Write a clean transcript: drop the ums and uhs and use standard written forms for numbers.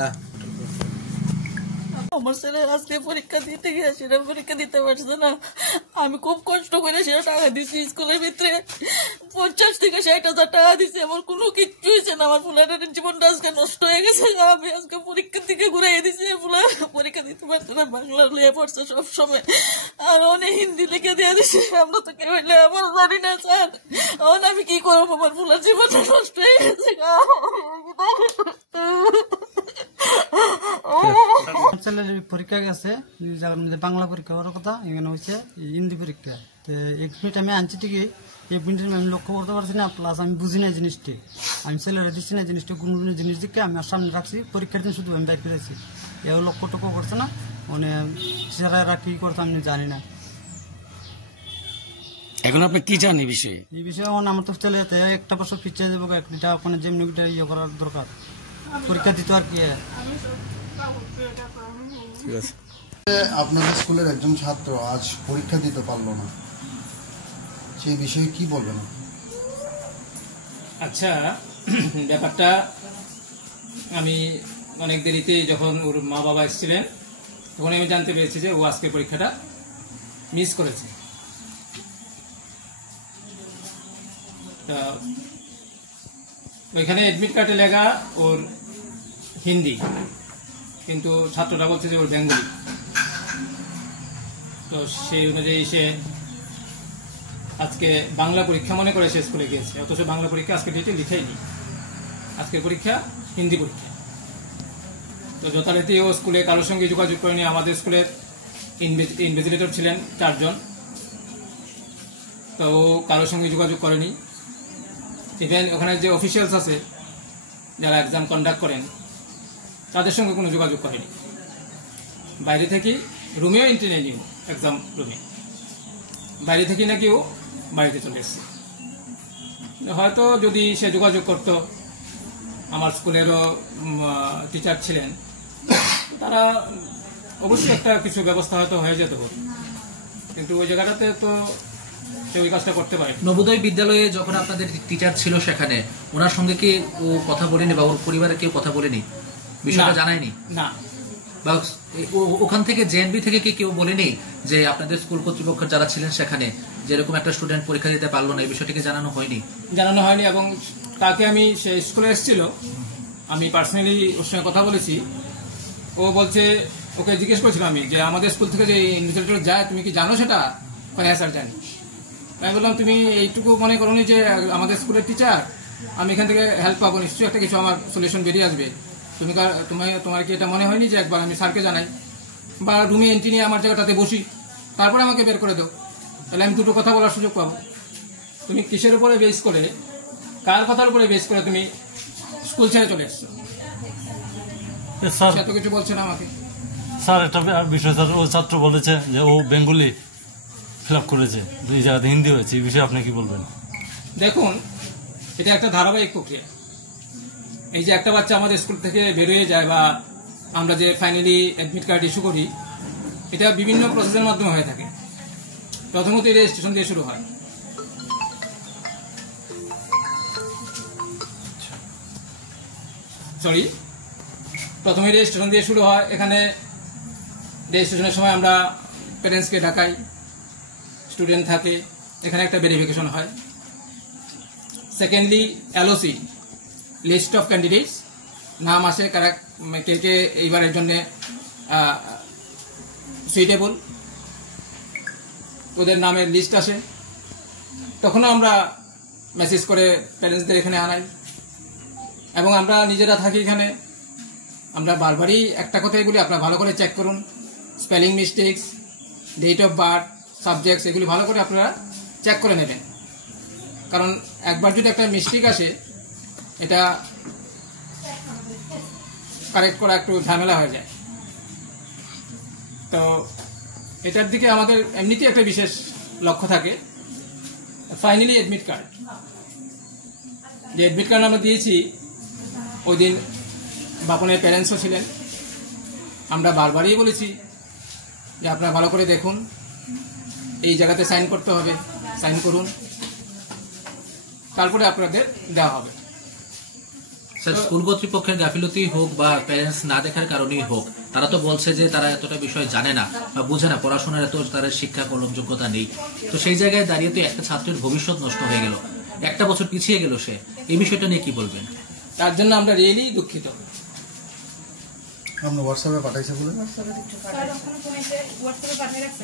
না আমার ছেলে আজকে পরীক্ষা দিতে গিয়েছিল, পরীক্ষা দিতে পারছে না। আমি খুব কষ্ট করে সেটা টাকা দিচ্ছি স্কুলের ভিতরে 50 থেকে 60,000 টাকা দিচ্ছি। আমার কোনো কিচ্ছু হয়েছে না। আমার ফুলারের জীবনটা আজকে নষ্ট হয়ে গেছে। আমি আজকে পরীক্ষার দিকে ঘুরাই দিচ্ছি। ফুলার পরীক্ষা দিতে পারছে না, বাংলা লিয়ে পড়ছে সবসময়, আর অনেক হিন্দি লিখে দিয়ে দিচ্ছে। আমরা তো কেউ হইলে আমার জানি না স্যার, এখন আমি কি করবো? আমার ফুলার জীবনটা নষ্ট হয়ে গেছে। ছেলের পরীক্ষা গেছে, বাংলা পরীক্ষা হওয়ার কথা, এখানে হয়েছে হিন্দি পরীক্ষা। তো 1 মিনিট আমি আনছি ঠিকই, 1 মিনিটের আমি লক্ষ্য করতে পারছি না, প্লাস আমি বুঝি না জিনিসটি। আমি ছেলেরা দিচ্ছি না জিনিসটা, কোন কোন জিনিস দিকে আমি আর সামনে রাখছি। পরীক্ষার দিন শুধু আমি বাইর করেছি, এও লক্ষ্য টক্ষ্য করছে না। মানে টিচাররা কি করতে আমি জানি না। এখন আপনি কি চান এই বিষয়ে? এই বিষয়ে আমার তো ছেলে একটা বছর পিছিয়ে যাবো, একটা ওখানে যেমনি ইয়ে করার দরকার, পরীক্ষা দিতে আর কি। আপনাদের স্কুলের একজন ছাত্র আজ পরীক্ষা দিতে পারলো না, সেই বিষয়ে কি বলবেন? আচ্ছা, ব্যাপারটা আমি অনেক দেরিতে যখন ওর মা বাবা এসেছিলেন তখন আমি জানতে পেরেছি যে ও আজকে পরীক্ষাটা মিস করেছে। তা ওইখানে অ্যাডমিট কার্ডে লেখা ওর হিন্দি, কিন্তু ছাত্রটা বলছে যে ওর বেঙ্গলি। তো সেই অনুযায়ী সে আজকে বাংলা পরীক্ষা মনে করে সে স্কুলে গিয়েছে, অথচ বাংলা পরীক্ষা আজকে ডেটে লিখাইনি। আজকের পরীক্ষা হিন্দি পরীক্ষা। তো যথারীতি ও স্কুলে কারোর সঙ্গে যোগাযোগ করেনি। আমাদের স্কুলের ইনভিজিলেটর ছিলেন 4 জন, তো ও কারোর সঙ্গে যোগাযোগ করেনি। ইভেন ওখানে যে অফিসিয়ালস আছে যারা এক্সাম কন্ডাক্ট করেন তাদের সঙ্গে কোনো যোগাযোগ করেনি। বাইরে থেকে রুমেও এন্ট্রি নেয়নি, এক্সাম রুমে বাইরে থেকে নাকি ও বাড়িতে চলে এসছে। হয়তো যদি সে যোগাযোগ করত, আমার স্কুলেরও টিচার ছিলেন, তারা অবশ্যই একটা কিছু ব্যবস্থা হয়তো হয়ে যেত, কিন্তু ওই জায়গাটাতে তো সে ওই কাজটা করতে পারে। নবোদয় বিদ্যালয়ে যখন আপনাদের টিচার ছিল সেখানে ওনার সঙ্গে কি ও কথা বলেনি বা ওর পরিবারে কেউ কথা বলেনি, বিষয়টা জানায়নি? না। বা ওখান থেকে জেএনবি থেকে কি কেউ বলেনি যে আপনাদের স্কুল কর্তৃপক্ষ যারা ছিলেন সেখানে যেরকম একটা স্টুডেন্ট পরীক্ষা দিতে পারলো না, এই বিষয়টিকে জানানো হয়নি? জানানো হয়নি, এবং তাকে আমি সে স্কুলে এসেছিল, আমি পার্সোনালি ওর সঙ্গে কথা বলেছি। ও বলছে, ওকে জিজ্ঞেস করেছিলাম আমি যে আমাদের স্কুল থেকে যে ইনভিজিলেটর যায় তুমি কি জানো সেটা? হ্যাঁ স্যার জানি। আমি বললাম তুমি এইটুকু মনে করোনি যে আমাদের স্কুলের টিচার, আমি এখান থেকে হেল্প পাবো, নিশ্চয়ই একটা কিছু আমার সলিউশন বেরিয়ে আসবে। তোমার কি এটা মনে হয়নি যে একবার আমি স্যারকে জানাই বা রুমে এন্ট্রি নিয়ে আমার জায়গাটাতে বসি, তারপরে আমাকে বের করে দাও, তাহলে আমি দুটো কথা বলার সুযোগ পাবো। তুমি কিসের উপরে বেস করে, কার কথার উপরে বেস করে তুমি স্কুল ছেড়ে চলে এসছো? এত কিছু বলছে না আমাকে। স্যার একটা বিষয়, স্যার ও ছাত্র বলেছে যে ও বেঙ্গলি ফিল আপ করেছে, এই জায়গাতে হিন্দি হয়েছে, এই বিষয়ে আপনি কি বলবেন? দেখুন, এটা একটা ধারাবাহিক প্রক্রিয়া। এই যে একটা বাচ্চা আমাদের স্কুল থেকে বেরোয় যায় বা আমরা যে ফাইনালি অ্যাডমিট কার্ড ইস্যু করি, এটা বিভিন্ন প্রসেসের মাধ্যমে হয়ে থাকে। প্রথমত রেজিস্ট্রেশন দিয়ে শুরু হয়। প্রথমে রেজিস্ট্রেশন দিয়ে শুরু হয়। এখানে রেজিস্ট্রেশনের সময় আমরা প্যারেন্টসকে ডাকাই, স্টুডেন্ট থাকে, এখানে একটা ভেরিফিকেশন হয়। Secondly LOC, list of candidates, নাম আসে কারা কে কে এইবারের জন্য সুইটেবল, ওদের নামের লিস্ট আসে। তখনও আমরা মেসেজ করে প্যারেন্টসদের এখানে আনাই, এবং আমরা নিজেরা থাকি এখানে। আমরা বারবারই একটা কথাই বলি, আপনারা ভালো করে চেক করুন, spelling mistakes, date of birth, subjects, এগুলি ভালো করে আপনারা চেক করে নেবেন। কারণ একবার যদি একটা মিস্টেক আসে, এটা কারেক্ট করা একটু ঝামেলা হয়ে যায়। তো এটার দিকে আমাদের এমনিতেই একটা বিশেষ লক্ষ্য থাকে। ফাইনালি অ্যাডমিট কার্ড, যে অ্যাডমিট কার্ড আমরা দিয়েছি, ওই দিন বাপনের প্যারেন্টসও ছিলেন। আমরা বারবারই বলেছি যে আপনারা ভালো করে দেখুন, এই জায়গাতে সাইন করতে হবে, সাইন করুন, তারপরে আপনাদের দেওয়া হবে। স্যার স্কুল কর্তৃপক্ষের গাফিলতি হোক বা প্যারেন্টস না দেখার কারণেই হোক, তারা তো বলছে যে তারা এতটা বিষয় জানে না বা বুঝে না, পড়াশোনার এত তাদের শিক্ষা কলম যোগ্যতা নেই। তো সেই জায়গায় দাঁড়িয়ে তো একটা ছাত্রের ভবিষ্যৎ নষ্ট হয়ে গেল, একটা বছর পিছিয়ে গেল সে, এই বিষয়টা নিয়ে কি বলবেন? তার জন্য আমরা রিয়েলি দুঃখিত। আমরা হোয়াটসঅ্যাপে পাঠাইছে বলে হোয়াটসঅ্যাপে পাঠিয়ে রাখছে